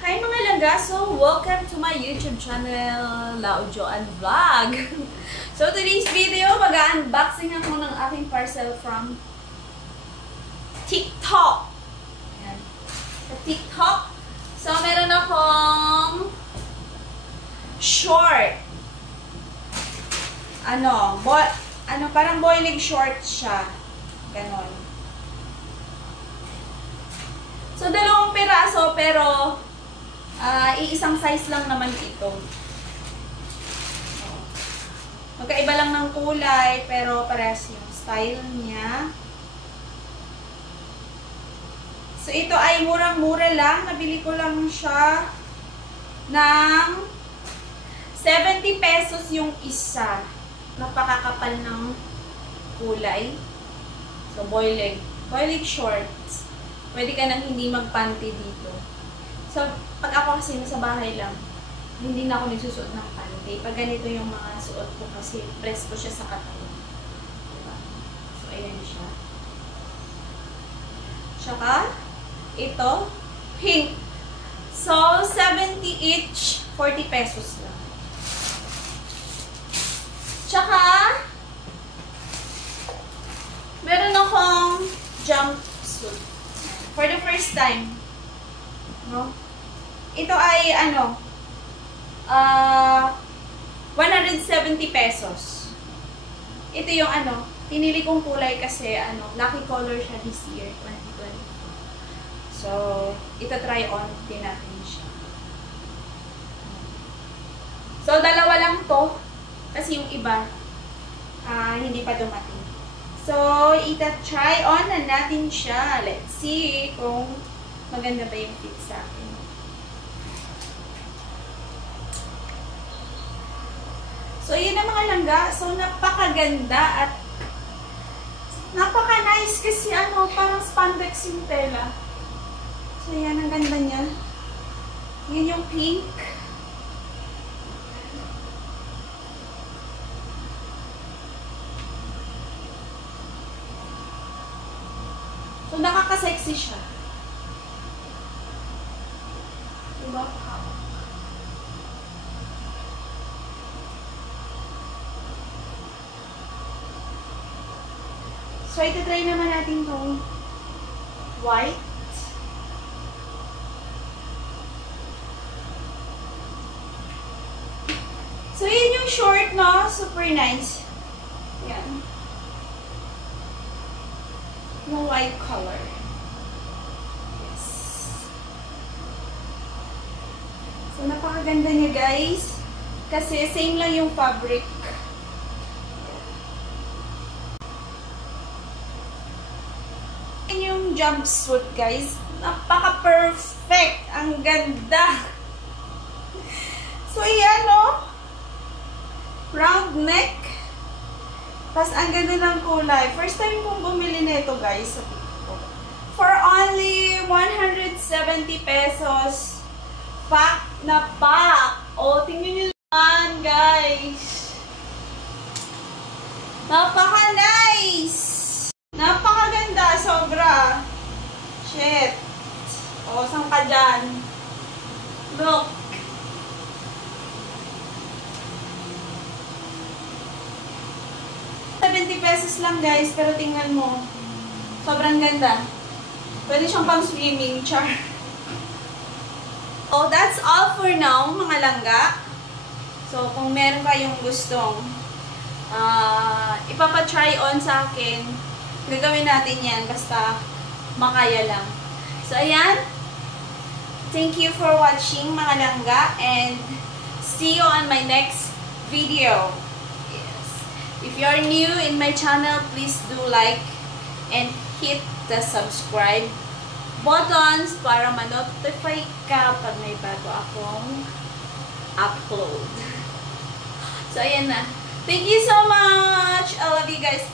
Hi mga langgaso! Welcome to my YouTube channel, Laojoan Vlog. So today's video, mag-unboxing ako ng aking parcel from TikTok. Ayan. Sa TikTok. So meron akong short. Parang boiling short siya. Ganon. So, dalawang piraso, pero iisang size lang naman ito. Magkaiba lang ng kulay, pero parehas yung style niya. So, ito ay murang-mura lang. Nabili ko lang siya ng 70 pesos yung isa. Napakakapal ng kulay. So, boiling shorts. Pwede ka nang hindi magpanty dito. So, pag ako kasi nasa bahay lang, hindi na ako nagsusuot ng panty. Pag ganito yung mga suot ko kasi presko siya sa katawan. Diba? So, ayan siya. Tsaka, ito, pink. So, 70 each, 40 pesos lang. Tsaka, meron akong jumpsuit. For the first time. No? Ito ay, 170 pesos. Ito yung pinili kong kulay kasi, lucky color siya this year, 2020. So, ita-try on din natin siya. So, dalawa lang to. Kasi yung iba, hindi pa dumating. So, ita-try on na natin siya. Let's see kung maganda ba yung fit sa akin. So, yun ang mga langga. So, napakaganda at napaka-nice kasi parang spandex yung tela. So, yan ang ganda niya. Yan yung pink. So, nakaka-sexy siya. Diba? So, ito-try naman natin itong white. So, yun yung short, no? Super nice. Yan. Yung white color. Yes. So, napakaganda niya, guys. Kasi, same lang yung fabric. Yan yung jumpsuit, guys. Napaka-perfect. Ang ganda. So, yan, no? Round neck. Tapos, ang ganda ng kulay. First time kong bumili nito, guys, sa TikTok. For only 170 pesos. Pack na pack. O, tingnan nyo naman, guys. Napaka-nice. Napakaganda. Sobra. Shit. O, saan ka dyan? Look. $70 lang, guys, pero tingnan mo, sobrang ganda. Pwede siyang pang swimming, char. Oh, that's all for now, mga langga. So, kung meron kayong gustong ipapa-try on sa akin, gagawin natin yan, basta makaya lang. So, ayan. Thank you for watching, mga langga, and see you on my next video. If you are new in my channel, please do like and hit the subscribe buttons para ma-notify ka pag may bago akong upload. So, ayan na. Thank you so much! I love you guys.